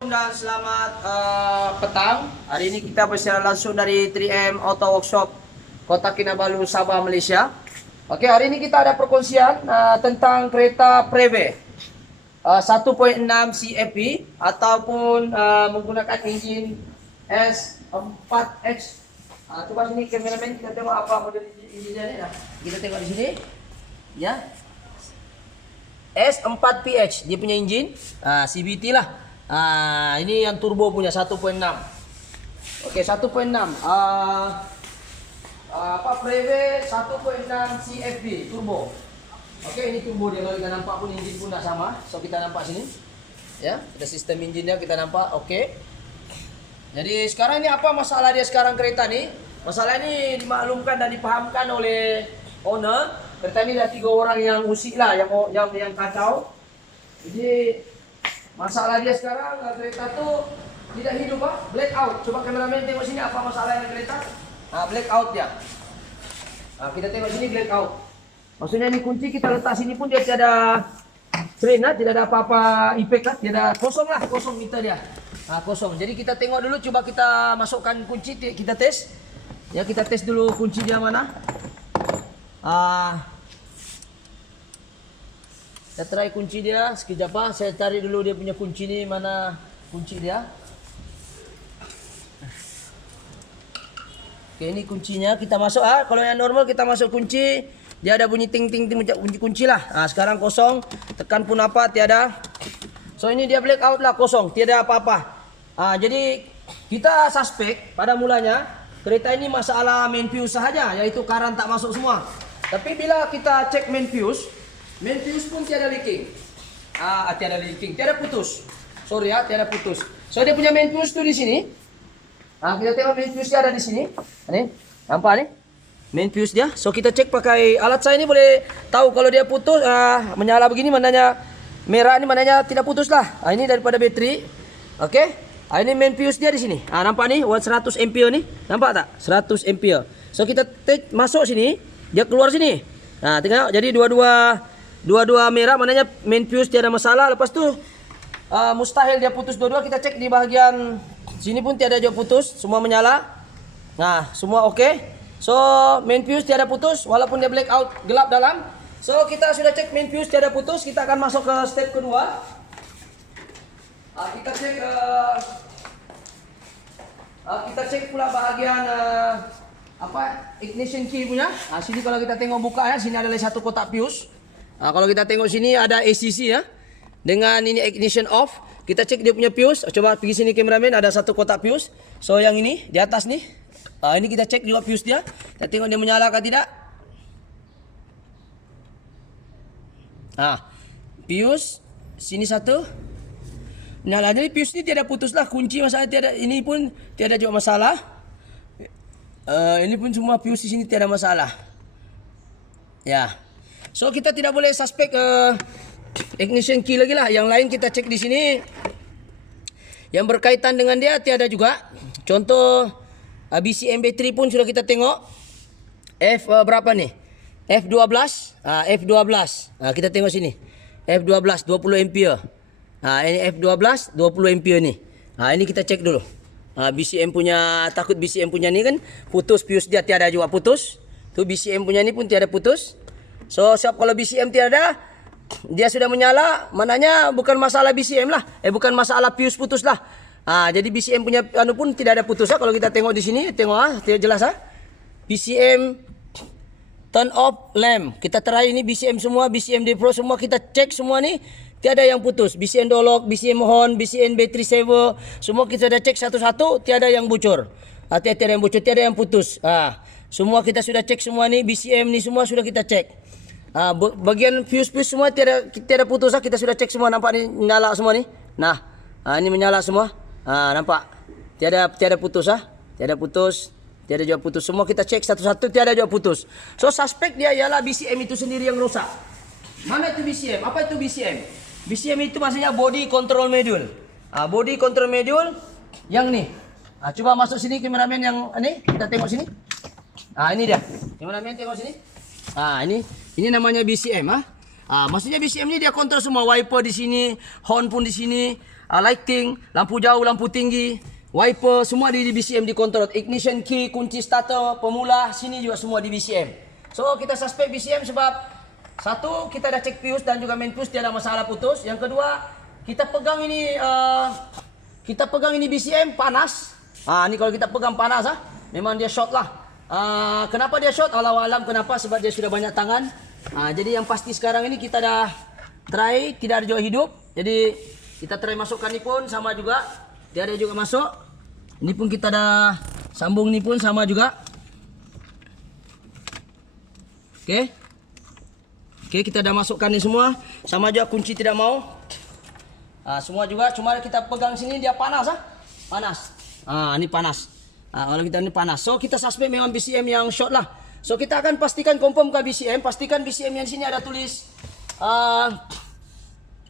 Dan selamat petang. Hari ini kita bersiaran langsung dari 3M Auto Workshop Kota Kinabalu, Sabah, Malaysia. Oke, hari ini kita ada perkongsian tentang kereta Preve 1.6 CFP ataupun menggunakan enjin S4X. Coba sini kameramen, kita tengok apa model enjinnya ni. Kita tengok di sini. Ya. S4PH dia punya enjin, CVT lah. Ini yang turbo punya 1.6. Oke, 1.6. Preve 1.6 CFB turbo. Oke, ini turbo dia. Kalau kita nampak pun enjin pun dah sama. So kita nampak sini. Ya, ada sistem enjinnya kita nampak. Oke. Jadi sekarang ini apa masalah dia sekarang kereta ni? Masalah ini dimaklumkan dan dipahamkan oleh owner. Kereta ini dah 3 orang yang usik lah, yang kacau. Jadi masalah dia sekarang kereta tu tidak hidup, black out. Coba kameramen tengok sini apa masalahnya kereta. Black out dia. Kita tengok sini black out. Maksudnya ni kunci kita letak sini pun dia tiada strain lah, tidak ada apa-apa efek lah, tiada kosong lah, kosong meter dia. Kosong. Jadi kita tengok dulu, coba kita masukkan kunci, kita tes. Ya, kita tes dulu kunci dia mana. Saya try kunci dia sekejap saya cari dulu dia punya kunci ni, mana kunci dia. Oke, ini kuncinya kita masuk. Kalau yang normal kita masuk kunci, dia ada bunyi ting ting ting bunyi kunci lah. Sekarang kosong, tekan pun apa tiada. So ini dia black out lah, kosong, tiada apa-apa. Jadi kita suspek pada mulanya kereta ini masalah main fuse sahaja, yaitu karan tak masuk semua. Tapi bila kita cek main fuse pun tiada leaking. Tiada putus. Sorry ya, tiada putus. So dia punya main fuse tu di sini. Kita tengok main fuse dia ada di sini. Ni, nampak ni? Main fuse dia. So kita cek pakai alat saya ni boleh tahu kalau dia putus, menyala begini maknanya merah ni maknanya tidak putus lah. Ini daripada bateri. Okey. Ini main fuse dia di sini. Nampak ni, 100 ampere ni. Nampak tak? 100 ampere. So kita masuk sini, dia keluar sini. Tengok, jadi dua-dua merah maknanya main fuse tiada masalah. Lepas tu mustahil dia putus dua-dua. Kita cek di bahagian sini pun tiada juga putus, semua menyala. Semua okey. So main fuse tiada putus walaupun dia black out gelap dalam. So kita sudah cek main fuse tiada putus. Kita akan masuk ke step kedua. Kita cek pula bahagian ignition key punya. Sini kalau kita tengok buka ya, sini ada satu kotak fuse. Kalau kita tengok sini ada ACC ya. Dengan ini ignition off. Kita cek dia punya fuse. Coba pergi sini kameramen, ada satu kotak fuse. So yang ini di atas nih. Ini kita cek juga fuse dia. Kita tengok dia menyala atau tidak. Fuse sini satu. Nyala. Jadi fuse ni tiada putus lah. Kunci masalah tiada. Ini pun tiada juga masalah. Ini pun semua fuse di sini tiada masalah. Ya. So kita tidak boleh suspek ignition key lagi lah. Yang lain kita cek di sini. Yang berkaitan dengan dia tiada juga. Contoh BCM bateri pun sudah kita tengok. Berapa nih? F12. F12. Kita tengok sini. F12 20 ampere. Ini F12 20 ampere ni. Ini kita cek dulu. BCM punya, takut BCM punya ni kan putus fuse dia, tiada juga putus. Tu BCM punya ni pun tiada putus. So siap kalau BCM tiada, dia sudah menyala, maknanya bukan masalah BCM lah. Bukan masalah fuse putus lah. Jadi BCM punya anu pun tidak ada putus Kalau kita tengok di sini, tengok jelas BCM turn off lamp. Kita try ini BCM semua, BCM Pro semua kita cek semua ni. Tiada yang putus. BCM dolok, BCM horn, BCM battery saver, semua kita sudah cek satu-satu, tiada yang bocor. Tiada yang bocor, tiada yang putus. Semua kita sudah cek semua ni, BCM ni semua sudah kita cek. Bagian fuse semua tiada putus kita sudah cek semua. Nampak ni menyala semua ni. Ini menyala semua. Nampak? Tiada putus Tiada putus. Tiada juga putus. Semua kita cek satu-satu, tiada juga putus. So suspek dia ialah BCM itu sendiri yang rosak. Mana itu BCM? Apa itu BCM? BCM itu maksudnya body control module. Body control module yang ni. Coba masuk sini kameramen yang ini, kita tengok sini. Ini dia. Kameramen tengok sini. Ini namanya BCM. Maksudnya BCM ni dia kontrol semua, wiper di sini, horn pun di sini, lighting, lampu jauh, lampu tinggi, wiper, semua di BCM dikontrol. Ignition key, kunci starter, pemula, sini juga semua di BCM. So kita suspek BCM sebab satu, kita dah cek fuse dan juga main fuse dia ada masalah putus. Yang kedua, kita pegang ini BCM panas. Ini kalau kita pegang panas memang dia short lah. Kenapa dia short? Allahu alam kenapa? Sebab dia sudah banyak tangan. Jadi yang pasti sekarang ini kita dah try, tidak ada juga hidup. Jadi kita try masukkan ni pun sama juga. Dia ada juga masuk. Ini pun kita dah sambung ni pun sama juga. Oke, kita dah masukkan ni semua. Sama juga kunci tidak mau. Semua juga. Cuma kita pegang sini dia panas panas. Ini panas. Kalau kita ini panas. So kita suspek memang BCM yang short lah. So kita akan pastikan confirm ke BCM. Pastikan BCM yang sini ada tulis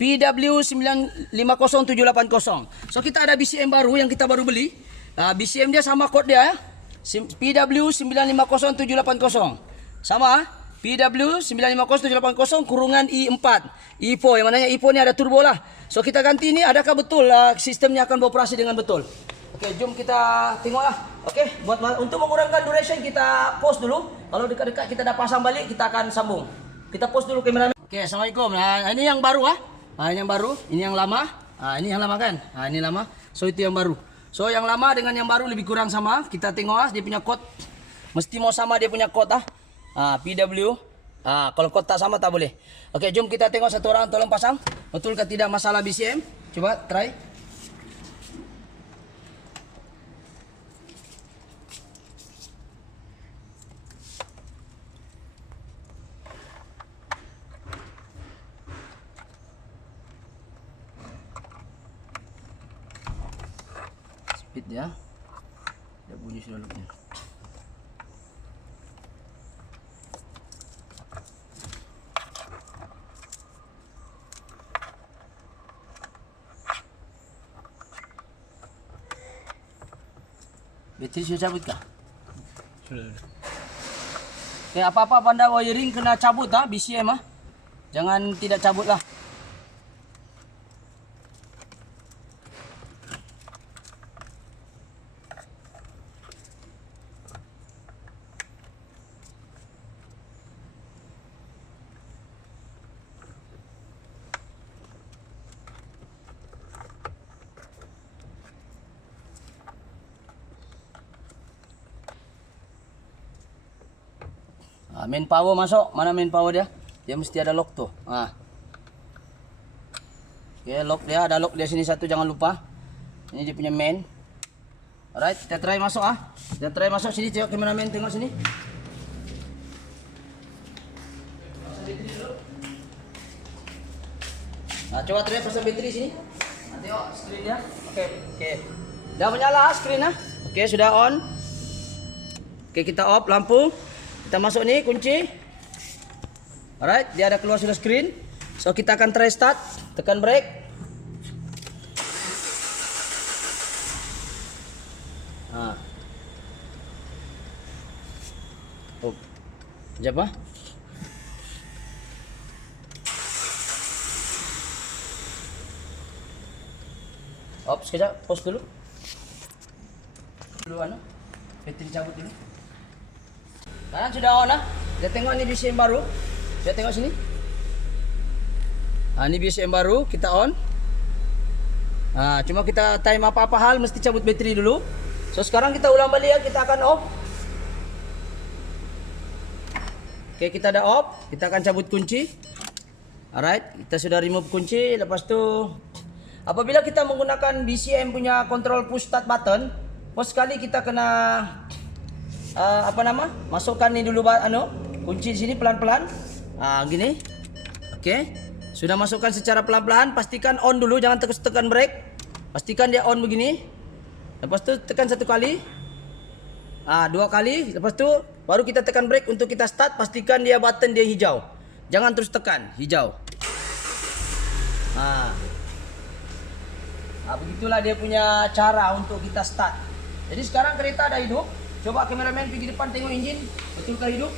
PW950780. So kita ada BCM baru yang kita baru beli. BCM dia sama kod dia PW950780. Sama PW950780 kurungan I4. I4 yang mananya I4 ni ada turbo lah. So kita ganti ni, adakah betul sistemnya akan beroperasi dengan betul? Oke, jom kita tengoklah. Oke, untuk mengurangkan duration kita pause dulu. Kalau dekat-dekat kita dah pasang balik, kita akan sambung. Kita pause dulu kameramen. Oke, assalamualaikum. Ini yang baru ini yang baru, ini yang lama. Ini yang lama kan? Ini lama. So itu yang baru. So yang lama dengan yang baru lebih kurang sama. Kita tengok dia punya kod. Mesti mau sama dia punya kod PW. Kalau kod tak sama tak boleh. Oke, jom kita tengok satu orang tolong pasang. Betul ke tidak masalah BCM? Coba try. Speed dia. Dia bunyi sudah loopnya. Bateri sudah cabut kah? Sudah. Oke, apa-apa benda wiring kena cabut BCM Jangan tidak cabut lah. Main power masuk. Mana main power dia? Dia mesti ada lock tuh. Oke, lock dia. Ada lock dia sini satu, jangan lupa. Ini dia punya main. Alright, kita try masuk Kita try masuk sini. Tengok kameramen, tengok sini. Pasang bateri dulu. Coba try pasang bateri sini. Tengok screen dia. Oke. Dah menyala screen Oke, sudah on. Oke, kita off lampu. Kita masuk ni kunci. Alright, dia ada keluar sudah screen. So kita akan try start, tekan brake. Oh. Sekejap Off sekejap, pause dulu. Bateri cabut dulu. Kanan sudah on Kita tengok ni BCM baru. Kita tengok sini. Ni BCM baru, kita on. Cuma kita time apa-apa hal mesti cabut bateri dulu. So sekarang kita ulang balik kita akan off. Oke, kita dah off, kita akan cabut kunci. Alright, kita sudah remove kunci. Lepas tu apabila kita menggunakan BCM punya control push start button, first sekali kita kena masukkan ni dulu kunci sini pelan-pelan. Gini. Oke. Sudah masukkan secara pelan-pelan, pastikan on dulu, jangan terus tekan brake. Pastikan dia on begini. Lepas tu tekan satu kali. Dua kali, lepas tu baru kita tekan brake untuk kita start, pastikan dia button dia hijau. Jangan terus tekan hijau. Begitulah dia punya cara untuk kita start. Jadi sekarang kereta ada hidup. Coba kameramen pergi depan tengok enjin, betulkah hidup?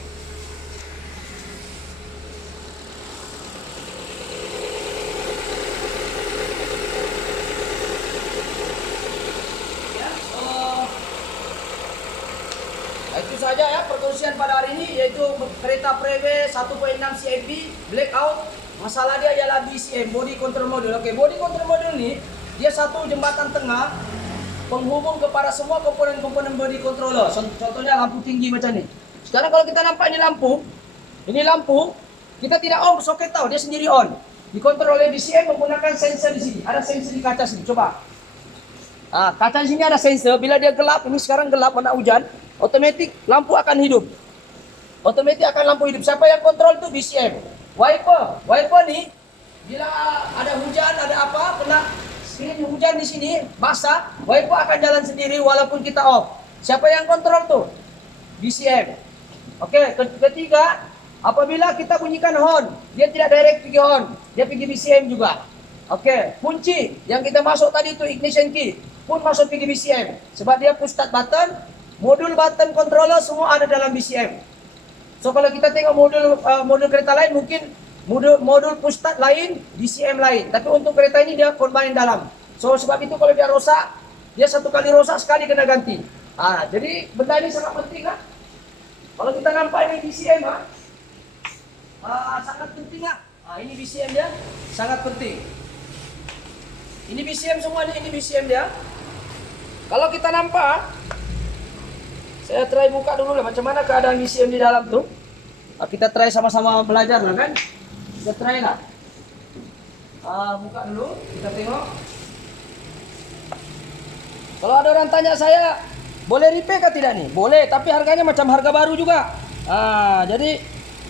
perkongsian pada hari ini yaitu kereta Prewe 1.6 CMP blackout. Masalah dia ialah BCM, body control module. Oke, body control module ini dia satu jembatan tengah penghubung kepada semua komponen-komponen body controller. Contohnya lampu tinggi macam ni. Sekarang kalau kita nampak ini lampu, kita tidak on soket tahu, dia sendiri on. Dikontrol oleh BCM menggunakan sensor di sini. Ada sensor di kaca sini. Coba. Kaca di sini ada sensor. Bila dia gelap, ini sekarang gelap, mana hujan, otomatis lampu akan hidup. Siapa yang kontrol itu? BCM. Wiper ni bila ada hujan, ada apa, kena screen hujan di sini basah, wiper akan jalan sendiri walaupun kita off. Siapa yang kontrol tuh? BCM. Oke, ketiga, apabila kita bunyikan horn, dia tidak direct pergi horn, dia pergi BCM juga. Oke, kunci yang kita masuk tadi itu ignition key pun masuk pergi BCM sebab dia push start button, modul button controller semua ada dalam BCM. So kalau kita tengok modul kereta lain mungkin modul push start lain, BCM lain. Tapi untuk kereta ini dia combine dalam. So sebab itu kalau dia rosak, dia satu kali rosak sekali kena ganti. Jadi benda ini sangat penting lah. Kalau kita nampak ini BCM sangat penting lah. Ini BCM dia sangat penting. Ini BCM semua ini BCM dia. Kalau kita nampak, saya try buka dulu lah macam mana keadaan BCM di dalam tuh. Kita try sama-sama belajar lah kan. Kita try lah. Buka dulu, kita tengok. Kalau ada orang tanya saya, boleh repair kah tidak nih? Boleh, tapi harganya macam harga baru juga. Jadi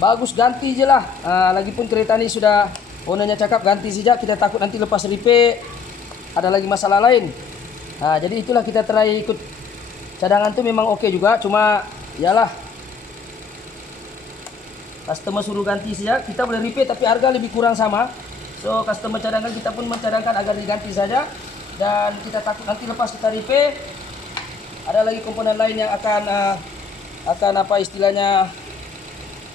bagus ganti je lah. Lagipun kereta ni sudah ownernya cakap ganti saja. Kita takut nanti lepas repair ada lagi masalah lain. Jadi itulah kita try ikut cadangan tu memang okey juga. Cuma yalah, customer suruh ganti saja. Kita boleh repair tapi harga lebih kurang sama. So customer cadangkan, kita pun mencadangkan agar diganti saja. Dan kita takut nanti lepas kita repair ada lagi komponen lain yang akan apa istilahnya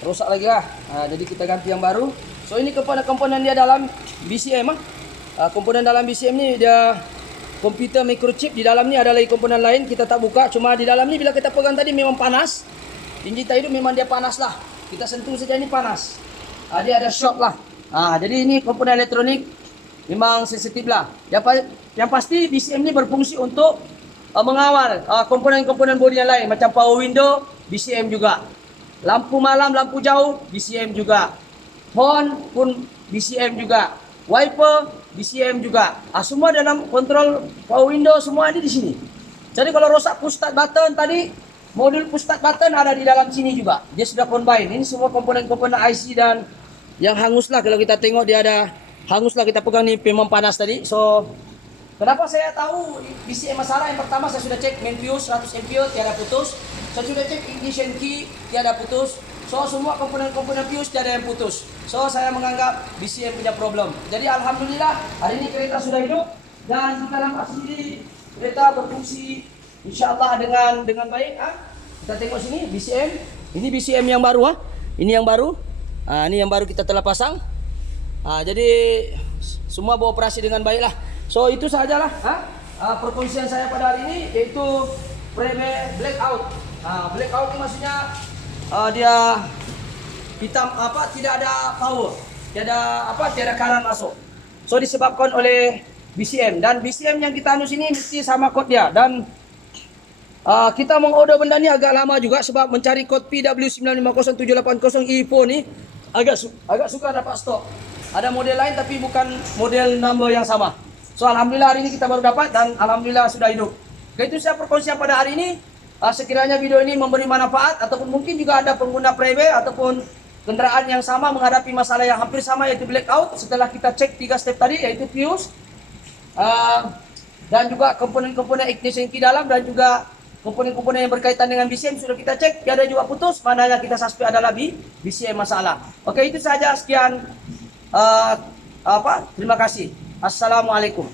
rosak lagi lah. Jadi kita ganti yang baru. So ini komponen dia dalam BCM. Komponen dalam BCM ni dia komputer microchip. Di dalam ni ada lagi komponen lain kita tak buka. Cuma di dalam ni bila kita pegang tadi memang panas. Injin tak hidup memang dia panas lah. Kita sentuh saja ini panas. Dia ada shock lah. Jadi ini komponen elektronik memang sensitif lah. Yang pasti BCM ni berfungsi untuk mengawal komponen-komponen bodi yang lain. Macam power window, BCM juga. Lampu malam, lampu jauh, BCM juga. Horn pun BCM juga. Wiper, BCM juga. Semua dalam kontrol power window semua ada di sini. Jadi kalau rosak push start button tadi, modul push start button ada di dalam sini juga. Dia sudah combine. Ini semua komponen-komponen IC dan yang hangus lah. Kalau kita tengok dia ada hangus lah, kita pegang ni memang panas tadi. So kenapa saya tahu BCM masalah? Yang pertama saya sudah cek main fuse 100 ampere tiada putus. Saya sudah cek ignition key tiada putus. So semua komponen-komponen fuse tiada yang putus. So saya menganggap BCM punya problem. Jadi alhamdulillah hari ini kereta sudah hidup dan kita nampak sendiri kereta berfungsi insyaallah dengan baik. Kita tengok sini BCM. Ini BCM yang baru Ini yang baru. Ini yang baru kita telah pasang. Jadi semua beroperasi dengan baik lah. So itu sajalah perkongsian saya pada hari ini, yaitu Prewe blackout. Blackout ini maksudnya dia hitam tidak ada power, tiada current masuk. So disebabkan oleh BCM, dan BCM yang kita anu sini mesti sama kod dia. Dan kita mengorder benda ni agak lama juga sebab mencari kod PW950780E4 ni agak suka dapat stok. Ada model lain tapi bukan model number yang sama. So alhamdulillah hari ini kita baru dapat dan alhamdulillah sudah hidup. Itu saya perkongsian pada hari ini. Sekiranya video ini memberi manfaat ataupun mungkin juga ada pengguna Prewe ataupun kendaraan yang sama menghadapi masalah yang hampir sama, yaitu blackout. Setelah kita cek 3 step tadi, yaitu fuse dan juga komponen-komponen ignition key dalam dan juga komponen-komponen yang berkaitan dengan BCM sudah kita cek, tiada juga putus. Maknanya kita suspek adalah BCM masalah. Oke, itu saja, sekian. Terima kasih. Assalamualaikum.